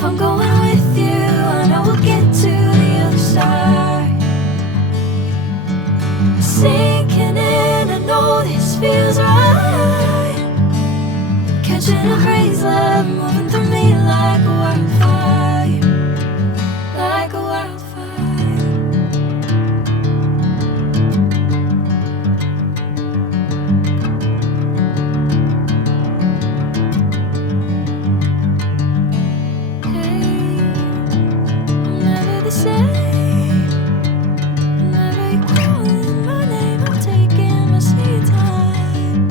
If I'm going with you, I know we'll get to the other side. Sinking in, I know this feels right. Catching a crazy love, moving through me like a wildfire, like a wildfire. Hey, I'm never the same. Whenever you're calling my name, I'm taking my sweet time.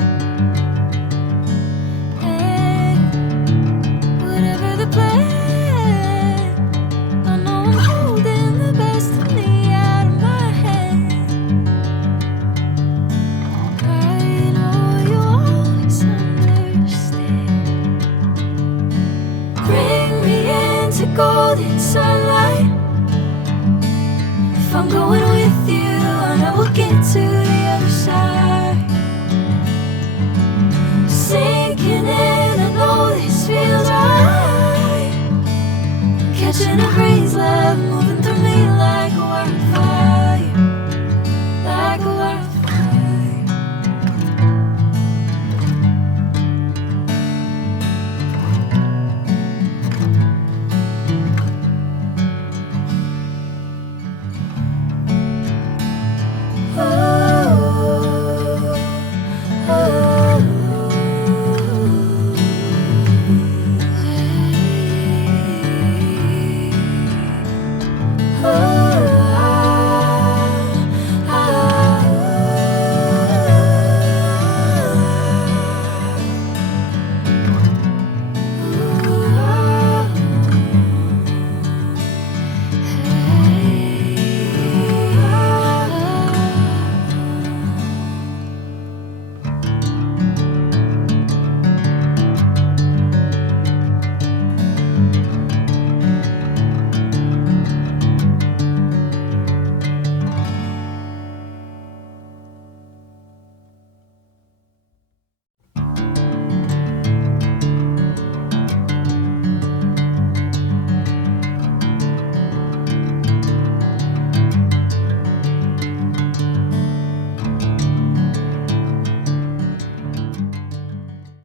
Hey, whatever the plan, I know I'm holding the best of me out of my hand. I know you always understand. Bring me into golden sunlight. If I'm going with you, I know we'll get to the other side. Sinking in, I know this feels right.